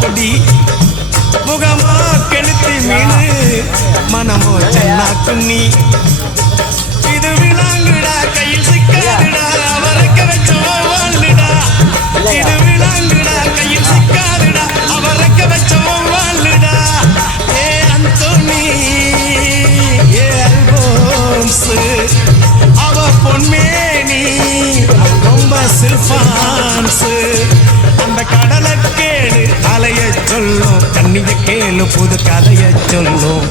பொடி முகமா கெளுத்தி மீனு மனமோ சென்னா குன்னி இது விளாங்குடா கையில் சிக்காதுடா அவரக்க வச்சோம் வாழ்டா இது விளாங்குடா கையில் சிக்காதுடா அவரக்க வச்சோம் வாழ்டா ஏ அந்தோனி ஏ அல்போன்ஸ் அவ பொன்மேனி ரொம்ப சில்பான்ஸ் அந்த கடலை கேளு அலைய சொல்லும் தண்ணிய கேளு புது கதைய சொல்லும்